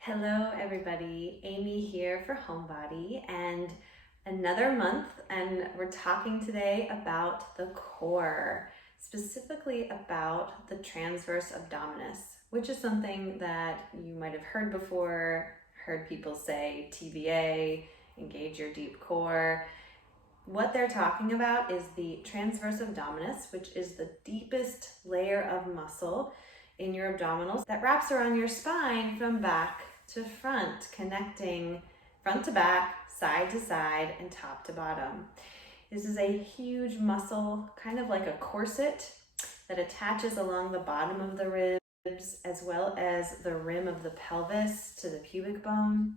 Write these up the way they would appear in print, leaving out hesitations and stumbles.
Hello everybody, Amy here for Homebody and another month, and we're talking today about the core, specifically about the transverse abdominis, which is something that you might have heard before, heard people say TVA, engage your deep core. What they're talking about is the transverse abdominis, which is the deepest layer of muscle in your abdominals that wraps around your spine from back to front, connecting front to back, side to side, and top to bottom. This is a huge muscle, kind of like a corset, that attaches along the bottom of the ribs as well as the rim of the pelvis to the pubic bone.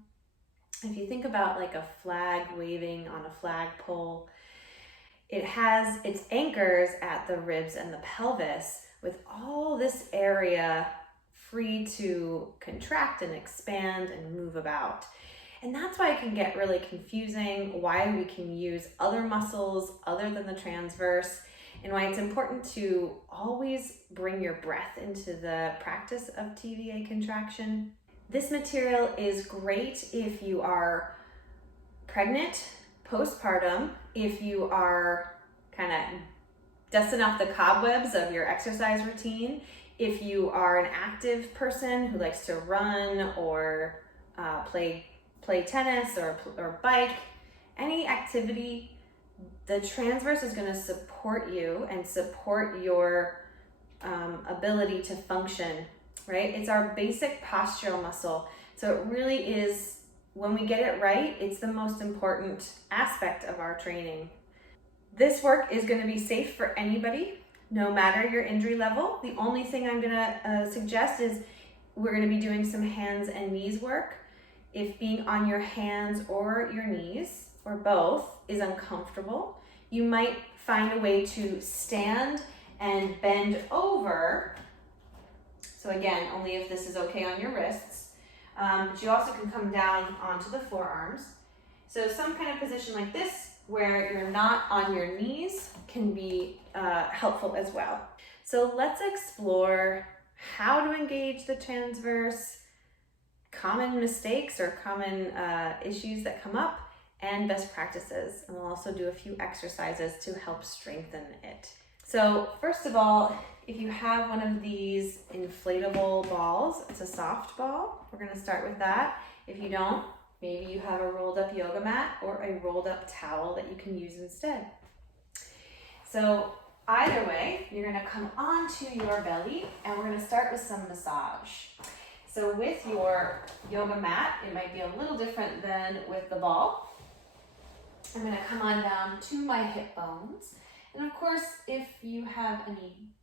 If you think about like a flag waving on a flagpole, it has its anchors at the ribs and the pelvis, with all this area free to contract and expand and move about. And that's why it can get really confusing, why we can use other muscles other than the transverse, and why it's important to always bring your breath into the practice of TVA contraction. This material is great if you are pregnant, postpartum, if you are kind of dusting off the cobwebs of your exercise routine, if you are an active person who likes to run or play tennis or bike, any activity, the transverse is going to support you and support your ability to function, right? It's our basic postural muscle. So it really is, when we get it right, it's the most important aspect of our training. This work is going to be safe for anybody, no matter your injury level. The only thing I'm going to suggest is we're going to be doing some hands and knees work. If being on your hands or your knees, or both, is uncomfortable, you might find a way to stand and bend over. So again, only if this is okay on your wrists. But you also can come down onto the forearms. So some kind of position like this, where you're not on your knees, can be helpful as well. So let's explore how to engage the transverse, common mistakes or common issues that come up, and best practices. And we'll also do a few exercises to help strengthen it. So first of all, if you have one of these inflatable balls, it's a soft ball, we're going to start with that. If you don't, maybe you have a rolled up yoga mat or a rolled up towel that you can use instead. So either way, you're going to come onto your belly, and we're going to start with some massage. So with your yoga mat, it might be a little different than with the ball. I'm going to come on down to my hip bones. And of course, if you have any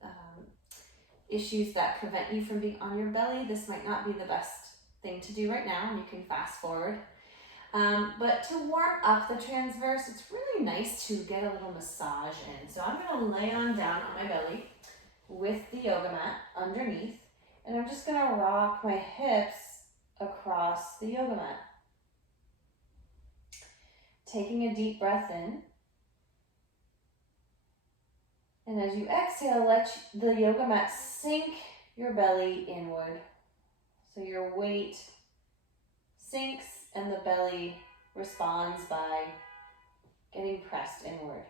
issues that prevent you from being on your belly, this might not be the best thing to do right now, and you can fast forward. But to warm up the transverse, it's really nice to get a little massage in. So I'm going to lay on down on my belly with the yoga mat underneath, and I'm just going to rock my hips across the yoga mat. Taking a deep breath in. And as you exhale, let the yoga mat sink your belly inward. So your weight sinks and the belly responds by getting pressed inward.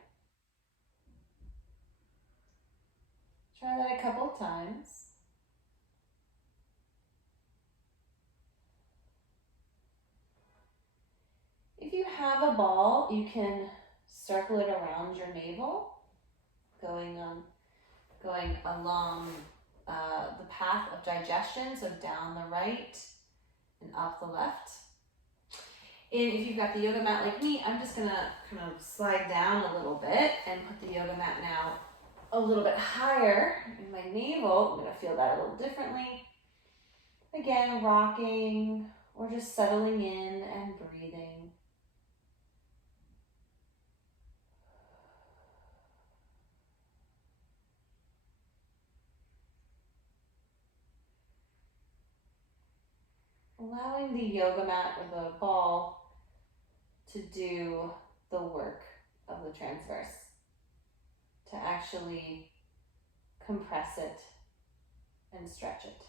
Try that a couple times. If you have a ball, you can circle it around your navel, going along the path of digestion, so down the right and up the left. And if you've got the yoga mat like me, I'm just gonna kind of slide down a little bit and put the yoga mat now a little bit higher in my navel. I'm gonna feel that a little differently. Again, rocking or just settling in and breathing. Allowing the yoga mat or the ball to do the work of the transverse, to actually compress it and stretch it.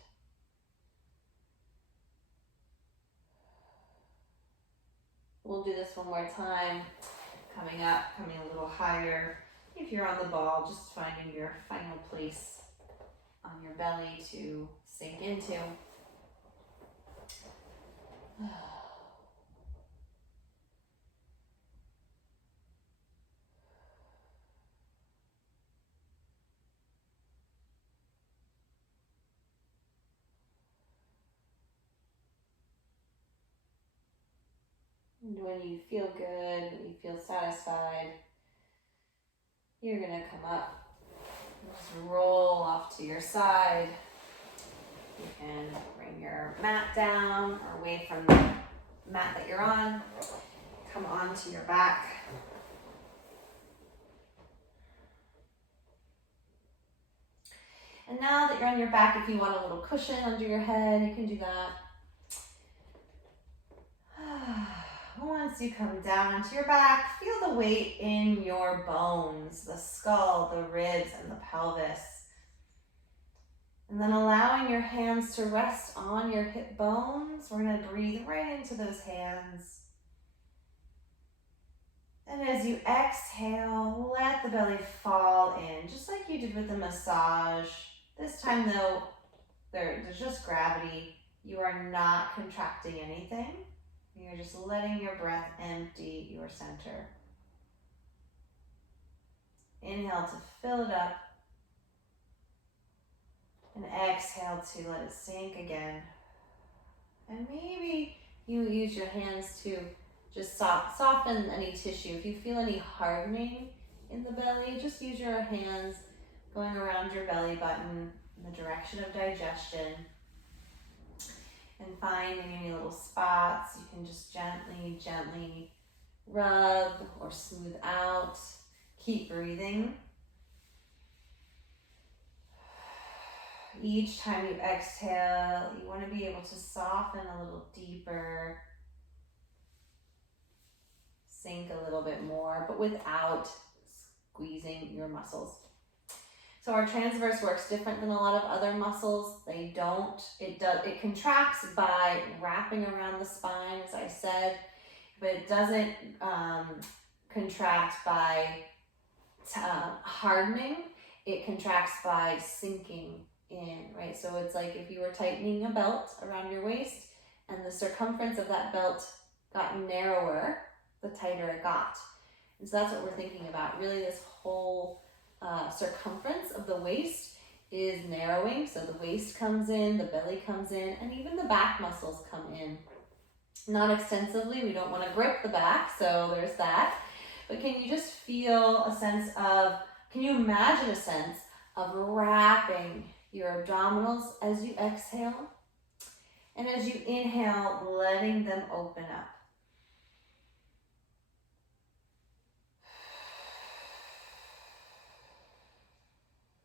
We'll do this one more time. Coming up, coming a little higher. If you're on the ball, just finding your final place on your belly to sink into. And when you feel good, when you feel satisfied, you're going to come up, just roll off to your side. You can bring your mat down or away from the mat that you're on. Come onto your back. And now that you're on your back, if you want a little cushion under your head, you can do that. Once you come down onto your back, feel the weight in your bones, the skull, the ribs, and the pelvis. And then allowing your hands to rest on your hip bones. We're going to breathe right into those hands. And as you exhale, let the belly fall in, just like you did with the massage. This time though, there's just gravity. You are not contracting anything. You're just letting your breath empty your center. Inhale to fill it up. And exhale to let it sink again. And maybe you use your hands to just soften any tissue. If you feel any hardening in the belly, just use your hands going around your belly button in the direction of digestion. And finding any little spots, you can just gently rub or smooth out. Keep breathing. Each time you exhale, you want to be able to soften a little deeper, sink a little bit more, but without squeezing your muscles. So our transverse works different than a lot of other muscles. It contracts by wrapping around the spine, as I said, but it doesn't contract by hardening. It contracts by sinking in, right? So it's like if you were tightening a belt around your waist and the circumference of that belt got narrower, the tighter it got. And so that's what we're thinking about. Really, this whole circumference of the waist is narrowing. So the waist comes in, the belly comes in, and even the back muscles come in. Not extensively, we don't want to grip the back, so there's that. But can you just feel a sense of, can you imagine a sense of wrapping your abdominals as you exhale? And as you inhale, letting them open up.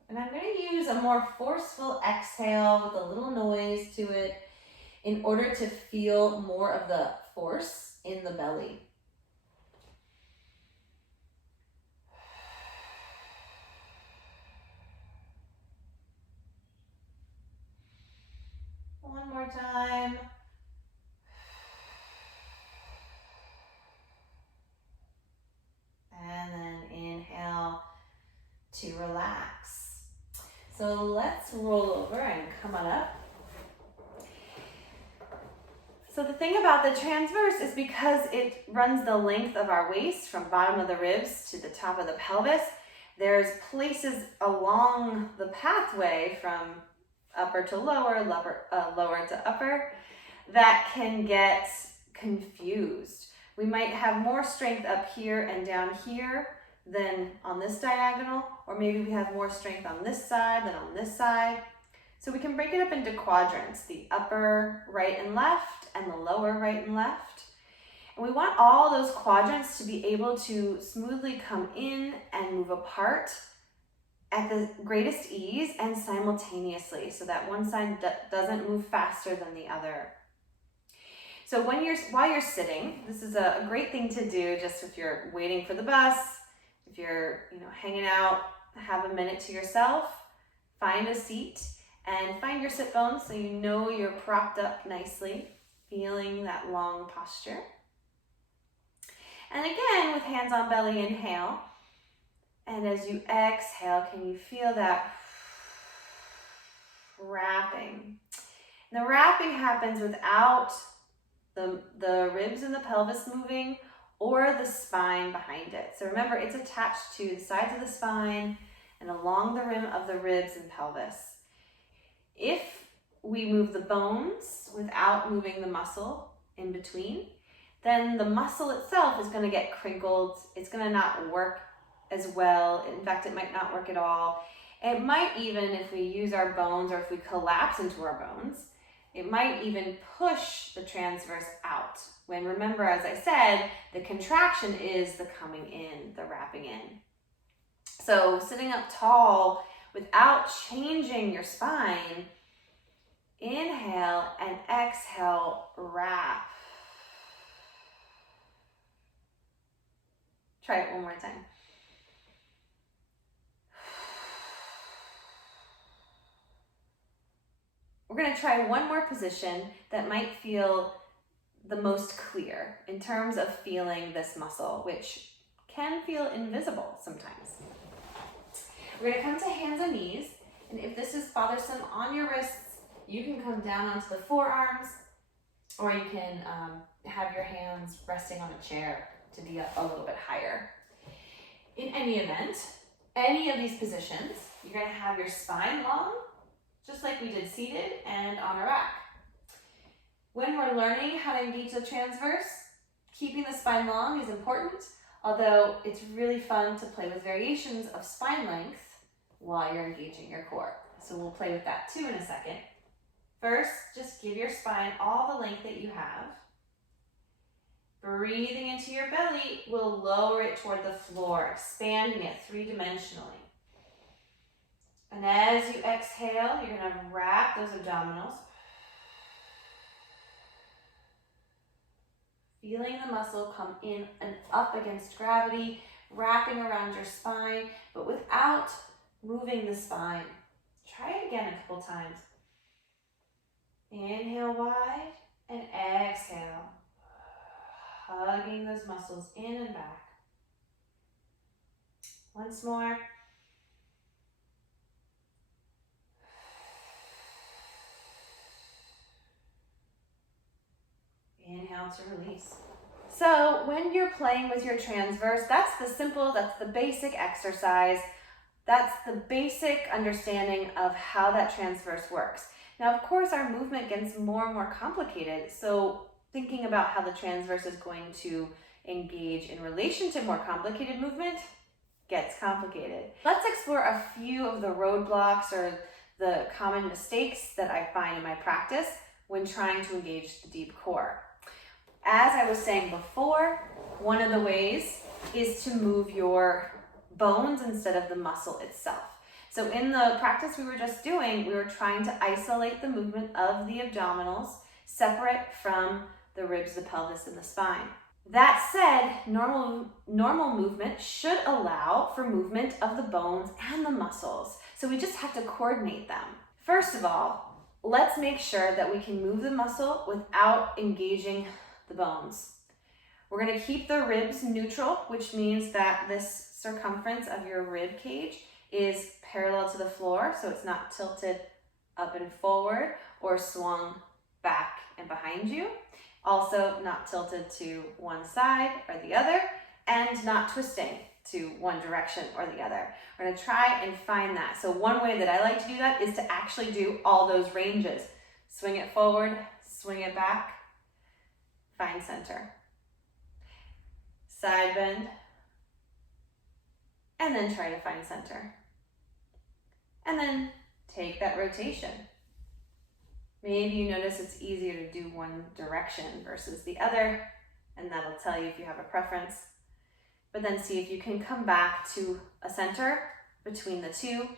And I'm going to use a more forceful exhale with a little noise to it in order to feel more of the force in the belly. One more time. And then inhale to relax. So let's roll over and come on up. So the thing about the transverse is because it runs the length of our waist from bottom of the ribs to the top of the pelvis, there's places along the pathway from upper to lower, lower to upper, that can get confused. We might have more strength up here and down here than on this diagonal, or maybe we have more strength on this side than on this side. So we can break it up into quadrants, the upper right and left and the lower right and left. And we want all those quadrants to be able to smoothly come in and move apart at the greatest ease and simultaneously, so that one side doesn't move faster than the other. So while you're sitting, this is a great thing to do just if you're waiting for the bus, if you're hanging out, have a minute to yourself, find a seat and find your sit bones so you know you're propped up nicely, feeling that long posture. And again, with hands on belly, inhale. And as you exhale, can you feel that wrapping? And the wrapping happens without the ribs and the pelvis moving or the spine behind it. So remember, it's attached to the sides of the spine and along the rim of the ribs and pelvis. If we move the bones without moving the muscle in between, then the muscle itself is going to get crinkled. It's going to not work as well. In fact, it might not work at all. It might even, if we use our bones or if we collapse into our bones, it might even push the transverse out. When, remember, as I said, the contraction is the coming in, the wrapping in. So sitting up tall without changing your spine, inhale and exhale, wrap. Try it one more time. We're going to try one more position that might feel the most clear in terms of feeling this muscle, which can feel invisible sometimes. We're going to come to hands and knees, and if this is bothersome on your wrists, you can come down onto the forearms, or you can have your hands resting on a chair to be a little bit higher. In any event, any of these positions, you're going to have your spine long, just like we did seated and on our back. When we're learning how to engage the transverse, keeping the spine long is important, although it's really fun to play with variations of spine length while you're engaging your core. So we'll play with that too in a second. First, just give your spine all the length that you have. Breathing into your belly will lower it toward the floor, expanding it three-dimensionally. And as you exhale, you're going to wrap those abdominals. Feeling the muscle come in and up against gravity, wrapping around your spine, but without moving the spine. Try it again a couple times. Inhale wide and exhale. Hugging those muscles in and back. Once more. Inhale to release. So when you're playing with your transverse, that's the basic exercise. That's the basic understanding of how that transverse works. Now, of course, our movement gets more and more complicated. So thinking about how the transverse is going to engage in relation to more complicated movement gets complicated. Let's explore a few of the roadblocks or the common mistakes that I find in my practice when trying to engage the deep core. As I was saying before, one of the ways is to move your bones instead of the muscle itself. So in the practice we were just doing, we were trying to isolate the movement of the abdominals, separate from the ribs, the pelvis, and the spine. That said, normal movement should allow for movement of the bones and the muscles. So we just have to coordinate them. First of all, let's make sure that we can move the muscle without engaging the bones. We're going to keep the ribs neutral, which means that this circumference of your rib cage is parallel to the floor, so it's not tilted up and forward or swung back and behind you. Also not tilted to one side or the other, and not twisting to one direction or the other. We're going to try and find that. So one way that I like to do that is to actually do all those ranges. Swing it forward, swing it back, find center. Side bend, and then try to find center. And then take that rotation. Maybe you notice it's easier to do one direction versus the other, and that'll tell you if you have a preference. But then see if you can come back to a center between the two.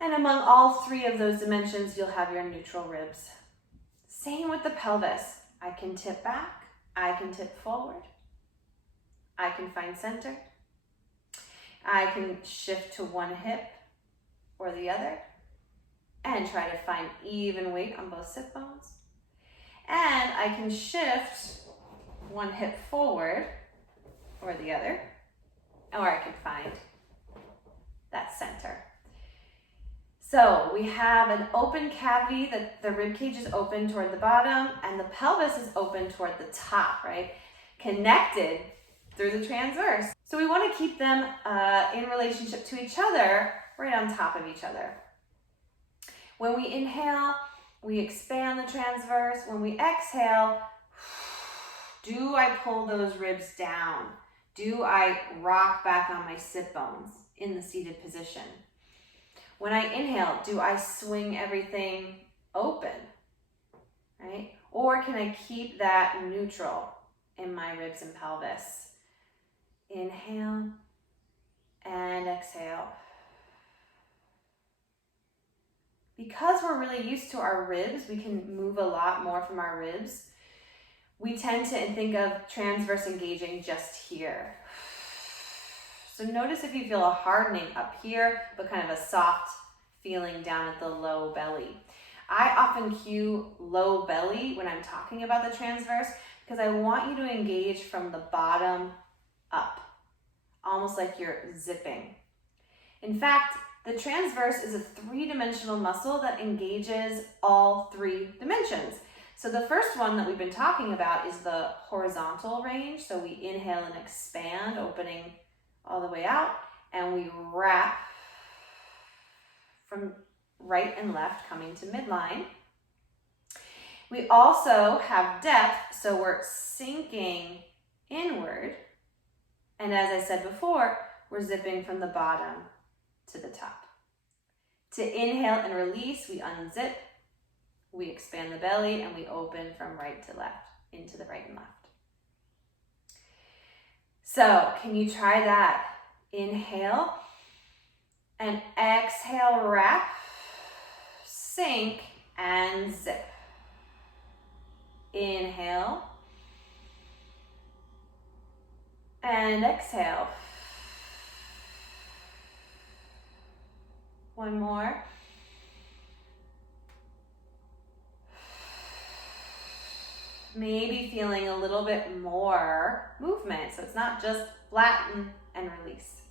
And among all three of those dimensions, you'll have your neutral ribs. Same with the pelvis. I can tip back, I can tip forward, I can find center, I can shift to one hip or the other, and try to find even weight on both sit bones. And I can shift one hip forward or the other, or I can find that center. So we have an open cavity, the rib cage is open toward the bottom and the pelvis is open toward the top, right? Connected through the transverse. So we want to keep them in relationship to each other, right on top of each other. When we inhale, we expand the transverse. When we exhale, do I pull those ribs down? Do I rock back on my sit bones in the seated position? When I inhale, do I swing everything open, right? Or can I keep that neutral in my ribs and pelvis? Inhale and exhale. Because we're really used to our ribs, we can move a lot more from our ribs. We tend to think of transverse engaging just here. So notice if you feel a hardening up here, but kind of a soft feeling down at the low belly. I often cue low belly when I'm talking about the transverse because I want you to engage from the bottom up, almost like you're zipping. In fact, the transverse is a three-dimensional muscle that engages all three dimensions. So the first one that we've been talking about is the horizontal range. So we inhale and expand, opening all the way out, and we wrap from right and left coming to midline. We also have depth, so we're sinking inward. And as I said before, we're zipping from the bottom to the top. To inhale and release, we unzip, we expand the belly, and we open from right to left, into the right and left. So can you try that? Inhale and exhale, wrap, sink, and zip. Inhale and exhale. One more. Maybe feeling a little bit more movement, so it's not just flatten and release.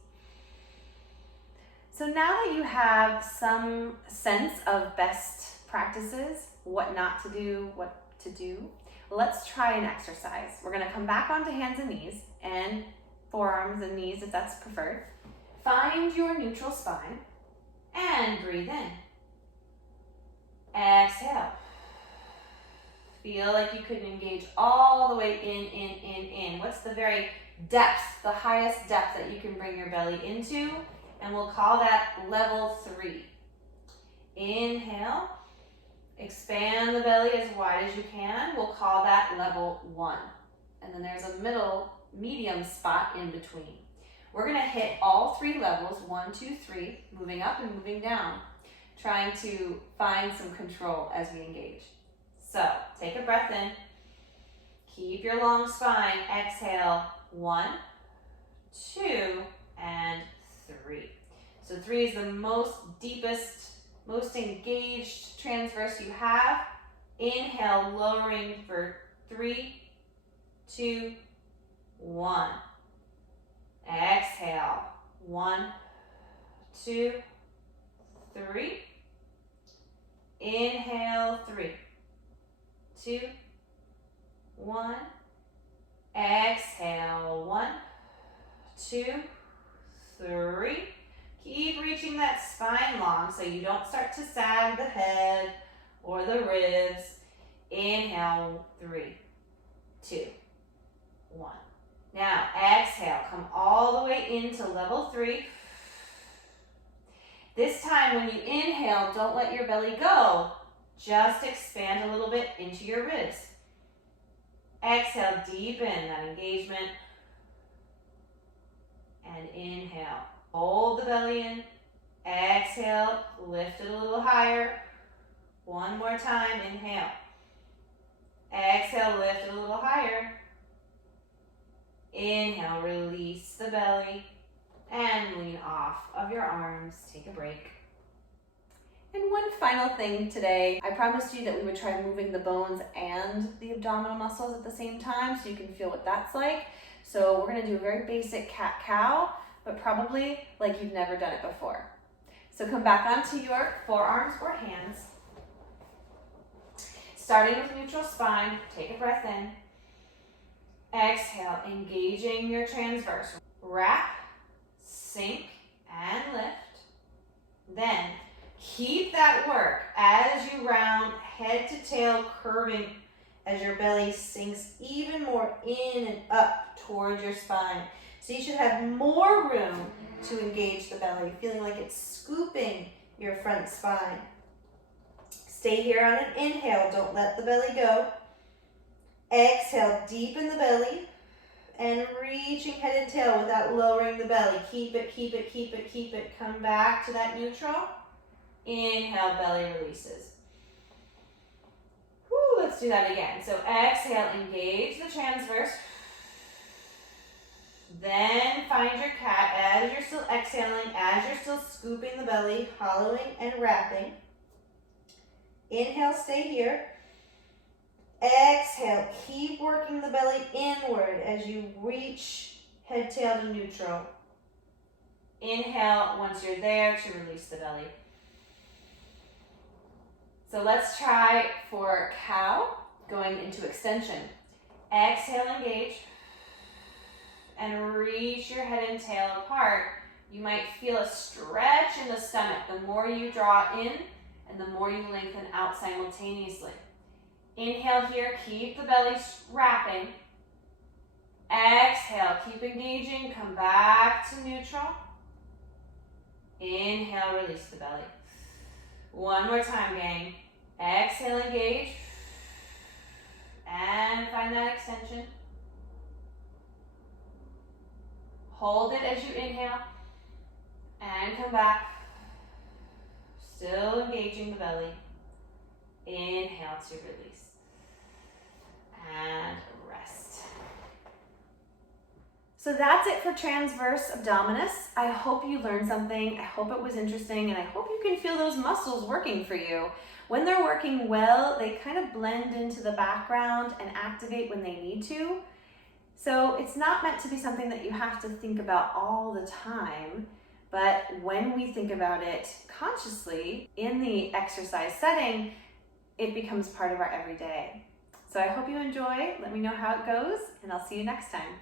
So now that you have some sense of best practices, what not to do, what to do, let's try an exercise. We're going to come back onto hands and knees, and forearms and knees if that's preferred. Find your neutral spine and breathe in. Exhale. Feel like you could engage all the way in. What's the very depth, the highest depth that you can bring your belly into? And we'll call that level 3. Inhale, expand the belly as wide as you can. We'll call that level 1. And then there's a medium spot in between. We're gonna hit all 3 levels, 1, 2, 3, moving up and moving down, trying to find some control as we engage. So take a breath in, keep your long spine, exhale, 1, 2, and 3. So 3 is the most deepest, most engaged transverse you have. Inhale, lowering for 3, 2, 1. Exhale, 1, 2, 3. Inhale, 3, 2, 1. Exhale, 1, 2, 3. Keep reaching that spine long so you don't start to sag the head or the ribs. Inhale, 3, 2, 1. Now exhale, come all the way into level 3. This time when you inhale, don't let your belly go. Just expand a little bit into your ribs. Exhale, deepen that engagement. And inhale. Hold the belly in. Exhale, lift it a little higher. One more time, inhale. Exhale, lift it a little higher. Inhale, release the belly and lean off of your arms. Take a break. And one final thing today, I promised you that we would try moving the bones and the abdominal muscles at the same time so you can feel what that's like. So we're gonna do a very basic cat-cow, but probably like you've never done it before. So come back onto your forearms or hands. Starting with neutral spine, take a breath in. Exhale, engaging your transverse. Wrap, sink, and lift. Then keep that work as you round, head to tail curving as your belly sinks even more in and up towards your spine. So you should have more room to engage the belly, feeling like it's scooping your front spine. Stay here on an inhale, don't let the belly go. Exhale, deepen the belly and reaching head and tail without lowering the belly. Keep it, keep it, keep it, keep it. Come back to that neutral. Inhale, belly releases. Woo, let's do that again. So exhale, engage the transverse. Then find your cat as you're still exhaling, as you're still scooping the belly, hollowing and wrapping. Inhale, stay here. Exhale, keep working the belly inward as you reach head tail to neutral. Inhale once you're there to release the belly. So let's try for cow, going into extension. Exhale, engage, and reach your head and tail apart. You might feel a stretch in the stomach. The more you draw in and the more you lengthen out simultaneously. Inhale here, keep the belly wrapping. Exhale, keep engaging, come back to neutral. Inhale, release the belly. One more time, gang. Exhale, engage. And find that extension. Hold it as you inhale. And come back. Still engaging the belly. Inhale to release. And rest. So that's it for transverse abdominis. I hope you learned something. I hope it was interesting, and I hope you can feel those muscles working for you. When they're working well, they kind of blend into the background and activate when they need to. So it's not meant to be something that you have to think about all the time, but when we think about it consciously in the exercise setting, it becomes part of our everyday. So I hope you enjoy. Let me know how it goes, and I'll see you next time.